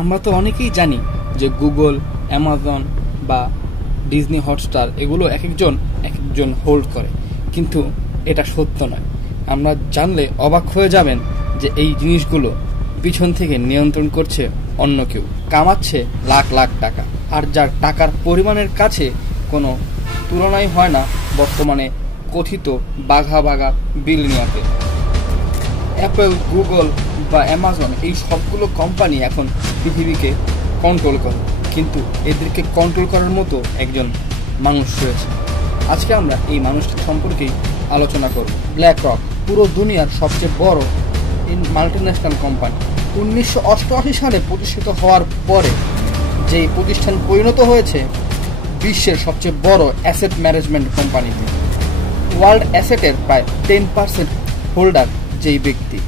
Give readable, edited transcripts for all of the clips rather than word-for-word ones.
আমরা তো অনেকেই জানি যে গুগল, অ্যামাজন বা ডিজনি হটস্টার এগুলো এক একজন হোল্ড করে, কিন্তু এটা সত্য নয়। আমরা জানলে অবাক হয়ে যাবেন যে এই জিনিসগুলো পিছন থেকে নিয়ন্ত্রণ করছে অন্য কেউ, কামাচ্ছে লাখ লাখ টাকা, আর যার টাকার পরিমাণের কাছে কোনো তুলনাই হয় না বর্তমানে কথিত বাঘা বাঘা বিলিয়নিয়ারদের। অ্যাপল, গুগল বা অ্যামাজন এই সবগুলো কোম্পানি এখন পৃথিবীকে কন্ট্রোল করে, কিন্তু এদেরকে কন্ট্রোল করার মতো একজন মানুষ রয়েছে। আজকে আমরা এই মানুষটা সম্পর্কেই আলোচনা করব। ব্ল্যাক রক পুরো দুনিয়ার সবচেয়ে বড় মাল্টিন্যাশনাল কোম্পানি। 1988 সালে প্রতিষ্ঠিত হওয়ার পরে যেই প্রতিষ্ঠান পরিণত হয়েছে বিশ্বের সবচেয়ে বড় অ্যাসেট ম্যানেজমেন্ট কোম্পানিতে। ওয়ার্ল্ড অ্যাসেটের প্রায় 10% হোল্ডার যেই ব্যক্তি।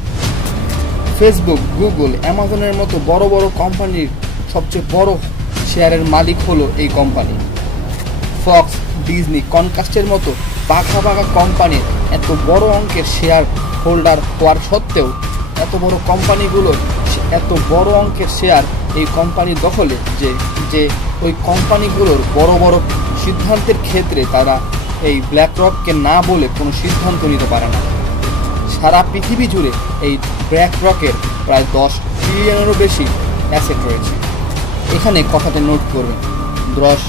ফেসবুক, গুগল, অ্যামাজনের মতো বড় বড় কোম্পানির সবচেয়ে বড় শেয়ারের মালিক হলো এই কোম্পানি। ফক্স, ডিজনি, কনকাস্টের মতো বাঘা বাঘা কোম্পানির এত বড় অঙ্কের শেয়ার হোল্ডার হওয়ার সত্ত্বেও এত বড় কোম্পানিগুলোর এত বড় অঙ্কের শেয়ার এই কোম্পানির দখলে যে ওই কোম্পানিগুলোর বড় বড় সিদ্ধান্তের ক্ষেত্রে তারা এই ব্ল্যাক রককে না বলে কোনো সিদ্ধান্ত নিতে পারে না। সারা পৃথিবী জুড়ে এই ব্ল্যাক রকের প্রায় 10 ট্রিলিয়নেরও বেশি অ্যাসেট রয়েছে। এখানে কথাটা নোট করবেন, 10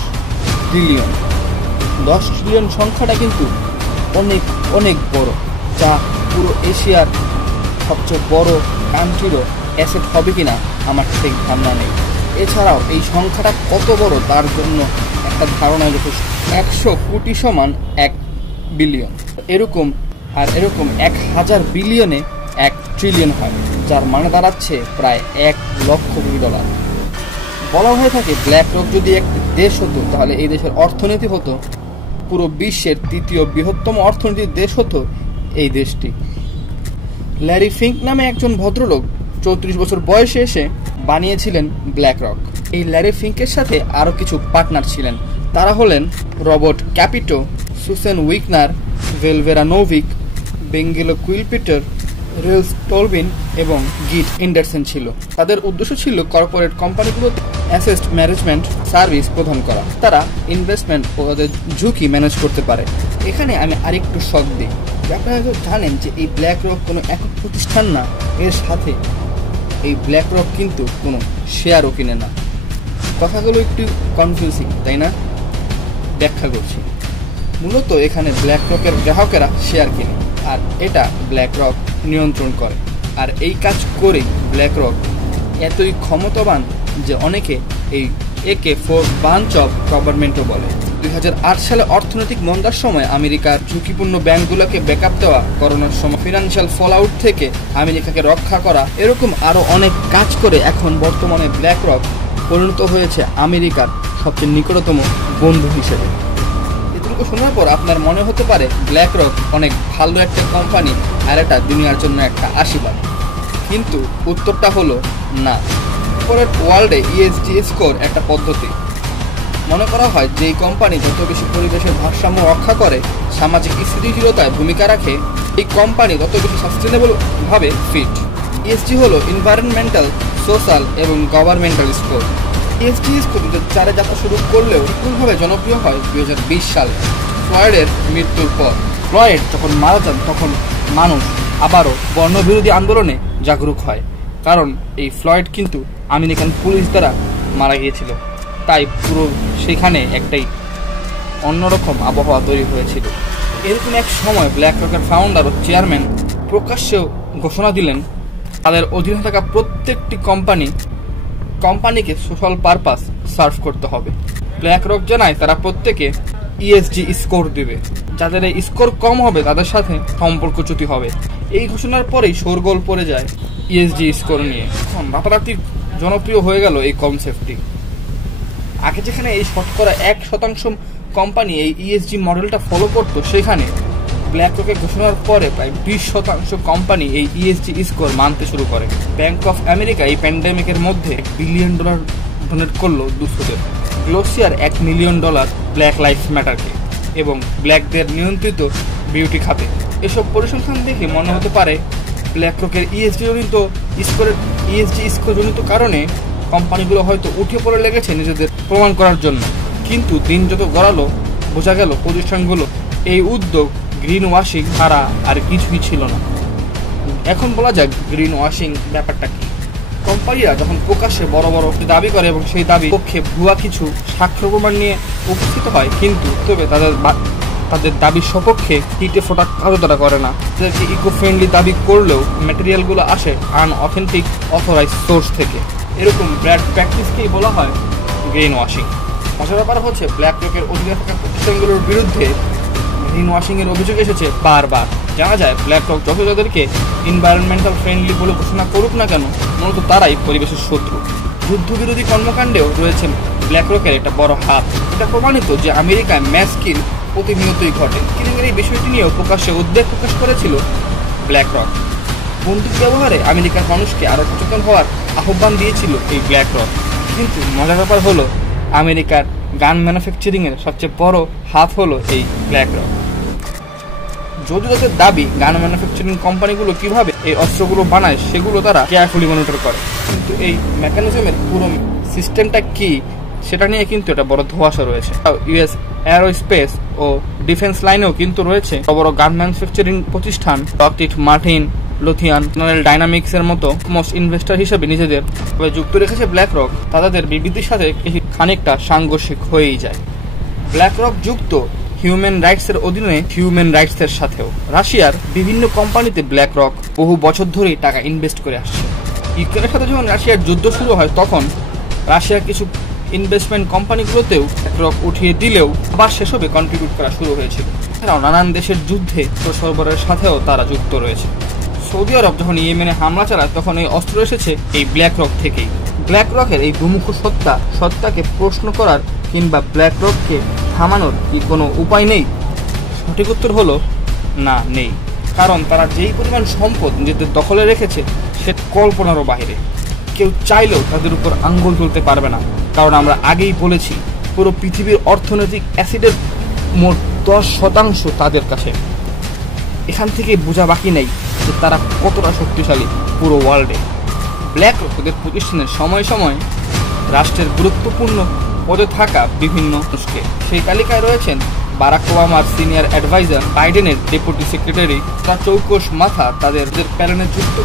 ট্রিলিয়ন। 10 ট্রিলিয়ন সংখ্যাটা কিন্তু অনেক অনেক বড়, যা পুরো এশিয়ার সবচেয়ে বড় কান্ট্রিরও অ্যাসেট হবে কিনা আমার ঠিক ধারণা নেই। এছাড়াও এই সংখ্যাটা কত বড় তার জন্য একটা ধারণা যথেষ্ট। 100 কোটি সমান 1 বিলিয়ন, এরকম 1000 বিলিয়নে 1 ট্রিলিয়ন হয়, যার মানে দাঁড়াচ্ছে প্রায় 1 লক্ষ কোটি ডলার। বলা হয়ে থাকে ব্ল্যাক রক যদি একটি দেশ হতো তাহলে এই দেশের অর্থনীতি হতো পুরো বিশ্বের 3য় বৃহত্তম অর্থনীতির দেশ হতো এই দেশটি। ল্যারি ফিঙ্ক নামে একজন ভদ্রলোক 34 বছর বয়সে এসে বানিয়েছিলেন ব্ল্যাক রক। এই ল্যারি ফিঙ্কের সাথে আরও কিছু পার্টনার ছিলেন। তারা হলেন রবার্ট ক্যাপিটো, সুসেন উইকনার, ভেলভেরা নোভিক, বেঙ্গেলো কুইলপিটার, রেলস টোলবিন এবং গিট এন্ডারসন ছিল। তাদের উদ্দেশ্য ছিল কর্পোরেট কোম্পানিগুলোতে অ্যাসেট ম্যানেজমেন্ট সার্ভিস প্রদান করা। তারা ইনভেস্টমেন্ট ও তাদের ঝুঁকি ম্যানেজ করতে পারে। এখানে আমি আরেকটু শক দিই, আপনারা তো জানেন যে এই ব্ল্যাক রক কোনো একক প্রতিষ্ঠান না, এর সাথে এই ব্ল্যাক রক কিন্তু কোনো শেয়ারও কিনে না। কথাগুলো একটু কনফিউজিং, তাই না? ব্যাখ্যা করছি। মূলত এখানে ব্ল্যাক রকের গ্রাহকেরা শেয়ার কিনে, আর এটা ব্ল্যাক রক নিয়ন্ত্রণ করে। আর এই কাজ করেই ব্ল্যাক রক এতই ক্ষমতাবান যে অনেকে একে ফোর বাঞ্চ অফ গভর্নমেন্টও বলে। 2008 সালে অর্থনৈতিক মন্দার সময় আমেরিকার ঝুঁকিপূর্ণ ব্যাংকগুলোকে ব্যাকআপ দেওয়া, করোনার সময় ফিনান্সিয়াল ফলআউট থেকে আমেরিকাকে রক্ষা করা, এরকম আরও অনেক কাজ করে এখন বর্তমানে ব্ল্যাক রক পরিণত হয়েছে আমেরিকার সবচেয়ে নিকটতম বন্ধু হিসেবে। এটুকু শোনার পর আপনার মনে হতে পারে ব্ল্যাক রক অনেক ভালো একটা কোম্পানি আর এটা দুনিয়ার জন্য একটা আশীর্বাদ, কিন্তু উত্তরটা হলো না। পরের ওয়ার্ল্ডে ইএসজি স্কোর একটা পদ্ধতি। মনে করা হয় যেই কোম্পানি যত বেশি পরিবেশের ভারসাম্য রক্ষা করে, সামাজিক স্থিতিশীলতায় ভূমিকা রাখে, এই কোম্পানি তত বেশি সাস্টেনেবল ভাবে ফিট। ইএসজি হলো এনভায়রনমেন্টাল, সোশ্যাল এবং গভর্নমেন্টাল স্কোর। ইএসজি স্কোর 2004 যাত্রা শুরু করলেও বিপুলভাবে জনপ্রিয় হয় 2020 সালে ফ্লয়েডের মৃত্যুর পর। ফ্লয়েড যখন মারা যান তখন মানুষ আবারও বর্ণবিরোধী আন্দোলনে জাগরুক হয়, কারণ এই ফ্লয়েড কিন্তু আমেরিকান পুলিশ দ্বারা মারা গিয়েছিল। তাই পুরো সেখানে একটাই অন্যরকম আবহাওয়া তৈরি হয়েছিল। এরকম এক সময় ব্ল্যাক রকের ফাউন্ডার ও চেয়ারম্যান প্রকাশ্যে ঘোষণা দিলেন তাদের অধীনে থাকা প্রত্যেকটি কোম্পানিকে সোশ্যাল পারপাস সার্ভ করতে হবে। ব্ল্যাক রক জানায় তারা প্রত্যেকে ইএসজি স্কোর দেবে, যাদের এই স্কোর কম হবে তাদের সাথে সম্পর্কচ্যুতি হবে। এই ঘোষণার পরেই শোরগোল পড়ে যায় ইএসজি স্কোর নিয়ে। এখন রাতারাতি জনপ্রিয় হয়ে গেল এই কনসেপ্টটি। আগে যেখানে এই শতকরা 1% কোম্পানি এই ইএসজি মডেলটা ফলো করতো, সেখানে ব্ল্যাক রকের ঘোষণার পরে প্রায় 20% কোম্পানি এই ইএসজি স্কোর মানতে শুরু করে। ব্যাংক অফ আমেরিকা এই প্যান্ডেমিকের মধ্যে $1 বিলিয়ন ডোনেট করলো দুস্থদের। গ্লোসিয়ার $1 মিলিয়ন ব্ল্যাক লাইফ ম্যাটারকে এবং ব্ল্যাকদের নিয়ন্ত্রিত বিউটি খাতে। এসব পরিসংখ্যান দেখে মনে হতে পারে ব্ল্যাক রকের ইএসজি স্কোর জনিত কারণে কোম্পানিগুলো হয়তো উঠে পড়ে লেগেছে নিজেদের প্রমাণ করার জন্য, কিন্তু দিন যত গড়ালো বোঝা গেল প্রতিষ্ঠানগুলো এই উদ্যোগ গ্রিন ওয়াশিং ছাড়া আর কিছুই ছিল না। এখন বলা যাক গ্রিন ওয়াশিং ব্যাপারটা কি। কোম্পানিরা যখন প্রকাশ্যে বড় বড় দাবি করে এবং সেই দাবি পক্ষে ভুয়া কিছু সাক্ষ্য প্রমাণ নিয়ে উপস্থিত হয়, কিন্তু তবে তাদের দাবির সপক্ষে হিটে ফোটা কাজও তারা করে না। তাদেরকে ইকো ফ্রেন্ডলি দাবি করলেও ম্যাটেরিয়ালগুলো আসে আনঅথেন্টিক অথরাইজ সোর্স থেকে। এরকম ব্যাড প্র্যাকটিসকেই বলা হয় গ্রিন ওয়াশিং। মজার ব্যাপার হচ্ছে ব্ল্যাক রকের অধীনে থাকা প্রতিষ্ঠানগুলোর বিরুদ্ধে গ্রিন ওয়াশিং এর অভিযোগ এসেছে বারবার। জানা যায় ব্ল্যাক রক যত যাদেরকে এনভায়রনমেন্টাল ফ্রেন্ডলি বলে ঘোষণা করুক না কেন, মূলত তারাই পরিবেশের শত্রু। যুদ্ধবিরোধী কর্মকাণ্ডেও রয়েছে ব্ল্যাক রকের একটা বড় হাত। এটা প্রমাণিত যে আমেরিকায় ম্যাস কিল প্রতিনিয়তই ঘটে। কিলিংয়ের এই বিষয়টি নিয়েও প্রকাশ্যে উদ্বেগ প্রকাশ করেছিল ব্ল্যাক রক। বন্দুক ব্যবহারে আমেরিকার মানুষকে আরও সচেতন হওয়ার আহ্বান দিয়েছিল এই ব্ল্যাক রক। কিন্তু মজার ব্যাপার হলো আমেরিকার গান ম্যানুফ্যাকচারিং এর সবচেয়ে বড় হাত হলো এই ব্ল্যাক রক। যদিও তাদের দাবি গান ম্যানুফ্যাকচারিং কোম্পানিগুলো কিভাবে এই অস্ত্রগুলো বানায় সেগুলো তারা কেয়ারফুলি মনিটর করে, কিন্তু এই মেকানিজমের পুরো সিস্টেমটা কি সেটা নিয়ে কিন্তু এটা বড় ধোঁয়াশা রয়েছে। ইউএস এরোস্পেস ও ডিফেন্স লাইনেও কিন্তু রয়েছে বড় বড় গান ম্যানুফ্যাকচারিং প্রতিষ্ঠান। Lockheed Martin, Lothian, general dynamics এর মতো মোস্ট ইনভেস্টর হিসেবে নিজেদের যুক্ত রেখেছে ব্ল্যাক রক। তাদের বিবৃতির সাথে খানিকটা সাংঘর্ষিক হয়েই যায়। ব্ল্যাক রক যুক্ত হিউম্যান রাইটস এর অধীনে হিউম্যান রাইটস এর সাথেও। রাশিয়ার বিভিন্ন কোম্পানিতে ব্ল্যাক রক বহু বছর ধরেই টাকা ইনভেস্ট করে আসছে। ইউক্রেনের সাথে যখন রাশিয়ার যুদ্ধ শুরু হয় তখন রাশিয়ার কিছু ইনভেস্টমেন্ট কোম্পানিগুলোতেও ব্ল্যাক রক উঠিয়ে দিলেও আবার সেসবে কন্ট্রিবিউট করা শুরু হয়েছিল। এছাড়াও নানান দেশের যুদ্ধে সরবরাহের সাথেও তারা যুক্ত রয়েছে। সৌদি আরব যখন ইয়েমেনে হামলা চালায় তখন এই অস্ত্র এসেছে এই ব্ল্যাক রক থেকেই। ব্ল্যাক রকের এই দুমুখ সত্তাকে প্রশ্ন করার কিংবা ব্ল্যাক রককে থামানোর কি কোনো উপায় নেই? সঠিক উত্তর হলো না, নেই। কারণ তারা যেই পরিমাণ সম্পদ নিজেদের দখলে রেখেছে সে কল্পনারও বাইরে। কেউ চাইলেও তাদের উপর আঙ্গুল তুলতে পারবে না, কারণ আমরা আগেই বলেছি পুরো পৃথিবীর অর্থনৈতিক অ্যাসিডের মোট 10% তাদের কাছে। এখান থেকে বোঝা বাকি নেই যে তারা কতটা শক্তিশালী পুরো ওয়ার্ল্ডে। ব্ল্যাক রক তাদের প্রতিষ্ঠানের সময় সময় রাষ্ট্রের গুরুত্বপূর্ণ পদে থাকা বিভিন্ন মানুষকে, সেই তালিকায় রয়েছেন বারাক ওবামার সিনিয়র অ্যাডভাইজার, বাইডেনের ডেপুটি সেক্রেটারি। তার চৌকস মাথা তাদের প্যানেলে যুক্ত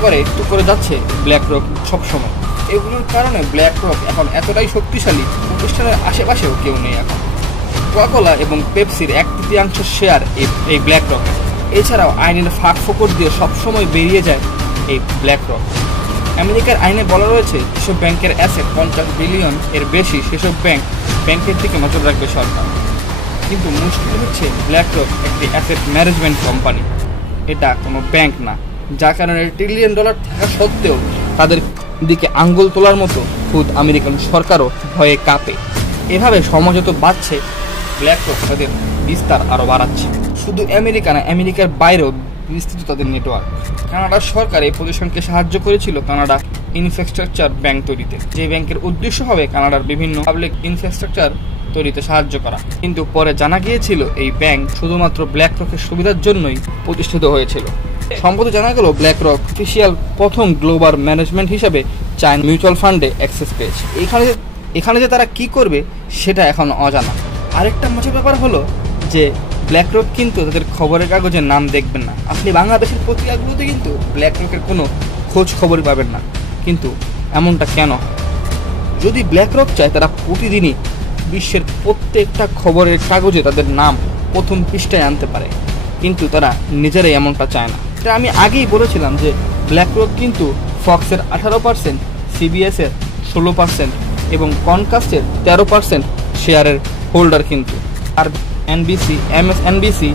করে যাচ্ছে ব্ল্যাক রক সবসময়। এগুলোর কারণে ব্ল্যাক রক এখন এতটাই শক্তিশালী, প্রতিষ্ঠানের আশেপাশেও কেউ নেই এখন। কোকা-কোলা এবং পেপসির 1/3 শেয়ার এই ব্ল্যাক রক। এছাড়াও আইনের ফাঁক ফোকর দিয়ে সবসময় বেরিয়ে যায় এই ব্ল্যাক রক। আমেরিকার আইনে বলা রয়েছে যেসব ব্যাংকের অ্যাসেট 50 বিলিয়ন এর বেশি সেসব ব্যাংকের দিকে নজর রাখবে সরকার। কিন্তু মুশকিল হচ্ছে ব্ল্যাক রক একটি অ্যাসেট ম্যানেজমেন্ট কোম্পানি, এটা কোনো ব্যাংক না। যার কারণে $1 ট্রিলিয়ন থাকা সত্ত্বেও তাদের দিকে আঙ্গুল তোলার মতো খুদ আমেরিকান সরকারও ভয়ে কাঁপে। এভাবে সময় যত বাড়ছে ব্ল্যাক রক তাদের বিস্তার আরও বাড়াচ্ছে। শুধু আমেরিকা না, আমেরিকার বাইরেও বিস্তৃত তাদের নেটওয়ার্ক। কানাডার সরকার এই প্রতিষ্ঠানকে সাহায্য করেছিল কানাডা ইনফ্রাস্ট্রাকচার ব্যাংক তৈরিতে, যে ব্যাংকের উদ্দেশ্য হবে কানাডার বিভিন্ন পাবলিক ইনফ্রাস্ট্রাকচার তৈরিতে সাহায্য করা। কিন্তু পরে জানা গিয়েছিল এই ব্যাংক শুধুমাত্র ব্ল্যাক রকের সুবিধার জন্যই প্রতিষ্ঠিত হয়েছিল। সম্প্রতি জানা গেল ব্ল্যাক রক অফিসিয়াল প্রথম গ্লোবাল ম্যানেজমেন্ট হিসেবে চায়না মিউচুয়াল ফান্ডে অ্যাক্সেস পেয়েছে। এখানে যে তারা কি করবে সেটা এখন অজানা। আরেকটা মজার ব্যাপার হলো যে ব্ল্যাক রক কিন্তু তাদের খবরের কাগজের নাম দেখবেন না। আপনি বাংলাদেশের পত্রিকাগুলোতে কিন্তু ব্ল্যাক রকের কোনো খোঁজ খবরই পাবেন না। কিন্তু এমনটা কেন? যদি ব্ল্যাক রক চায় তারা প্রতিদিনই বিশ্বের প্রত্যেকটা খবরের কাগজে তাদের নাম প্রথম পৃষ্ঠায় আনতে পারে, কিন্তু তারা নিজেরাই এমনটা চায় না। এটা আমি আগেই বলেছিলাম যে ব্ল্যাক রক কিন্তু ফক্সের 18%, সিবিএস এর 16% এবং কনকাস্টের 13% শেয়ারের হোল্ডার কিন্তু। আর এনবিসি, এমএসএনবিসি,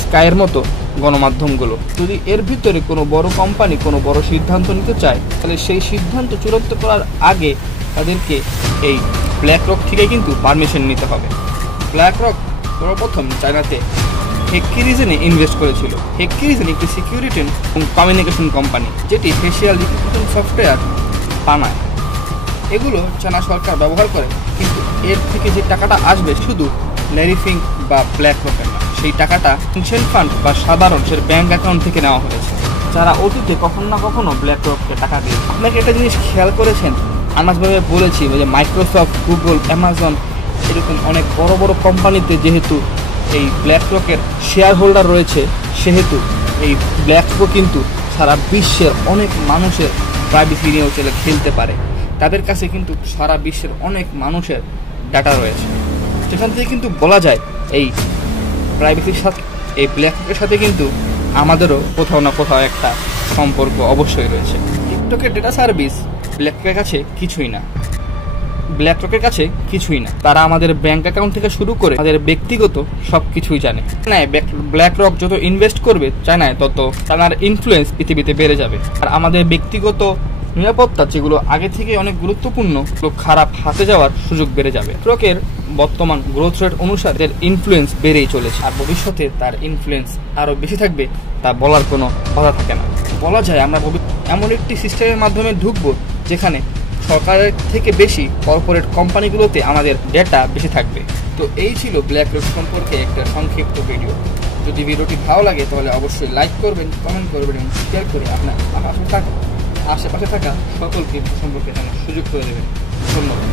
স্কাইয়ের মতো গণমাধ্যমগুলো। যদি এর ভিতরে কোনো বড় কোম্পানি কোনো বড় সিদ্ধান্ত নিতে চায় তাহলে সেই সিদ্ধান্ত চূড়ান্ত করার আগে তাদেরকে এই ব্ল্যাক রক থেকে কিন্তু পারমিশন নিতে হবে। ব্ল্যাক রক সর্বপ্রথম চায়নাতে হেক্কিরিজেনে ইনভেস্ট করেছিল। হেক্কিরিজেন একটি সিকিউরিটি এবং কমিউনিকেশন কোম্পানি যেটি ফেসিয়াল রিকগনিশন সফটওয়্যার বানায়। এগুলো চায়না সরকার ব্যবহার করে, কিন্তু এর থেকে যে টাকাটা আসবে শুধু ল্যারি ফিং বা ব্ল্যাক রকের না, সেই টাকাটা পেনশন ফান্ড বা সাধারণ ব্যাংক অ্যাকাউন্ট থেকে নেওয়া হয়েছে, যারা অতীতে কখনো না কখনো ব্ল্যাক রককে টাকা দিয়ে। আপনাকে একটা জিনিস খেয়াল করেছেন, আমরা যেভাবে বলেছি যে মাইক্রোসফট, গুগল, অ্যামাজন এরকম অনেক বড় বড় কোম্পানিতে যেহেতু এই ব্ল্যাক রকের শেয়ার হোল্ডার রয়েছে, সেহেতু এই ব্ল্যাক রক কিন্তু সারা বিশ্বের অনেক মানুষের প্রাইভেসি নিয়েও খেলতে পারে। তাদের কাছে কিন্তু সারা বিশ্বের অনেক মানুষের ডাটা রয়েছে, সেখান থেকে কিন্তু বলা যায় এই প্রাইভেসির সাথে, এই ব্ল্যাক রকের সাথে কিন্তু আমাদেরও কোথাও না কোথাও একটা সম্পর্ক অবশ্যই রয়েছে। টিকটকের ডেটা সার্ভিস ব্ল্যাক রকের কাছে কিছুই না, ব্ল্যাক রকের কাছে কিছুই না। তারা আমাদের ব্যাংক অ্যাকাউন্ট থেকে শুরু করে আমাদের ব্যক্তিগত সব কিছুই জানে। ব্ল্যাক রক যত ইনভেস্ট করবে চায়নায়, তত তার ইনফ্লুয়েন্স পৃথিবীতে বেড়ে যাবে। আর আমাদের ব্যক্তিগত নিরাপত্তা যেগুলো আগে থেকে অনেক গুরুত্বপূর্ণ, খারাপ হাতে যাওয়ার সুযোগ বেড়ে যাবে। রকের বর্তমান গ্রোথ রেট অনুসারে এর ইনফ্লুয়েন্স বেড়েই চলেছে, আর ভবিষ্যতে তার ইনফ্লুয়েন্স আরও বেশি থাকবে, তা বলার কোনো বাধা থাকে না। বলা যায় আমরা এমন একটি সিস্টেমের মাধ্যমে ঢুকবো যেখানে সরকারের থেকে বেশি কর্পোরেট কোম্পানিগুলোতে আমাদের ডেটা বেশি থাকবে। তো এই ছিল ব্ল্যাক রক সম্পর্কে একটা সংক্ষিপ্ত ভিডিও। যদি ভিডিওটি ভালো লাগে তাহলে অবশ্যই লাইক করবেন, কমেন্ট করবেন এবং শেয়ার করে আপনার আশেপাশে থাকা সকলকে সম্পর্কে জানার সুযোগ করে দেবেন। ধন্যবাদ।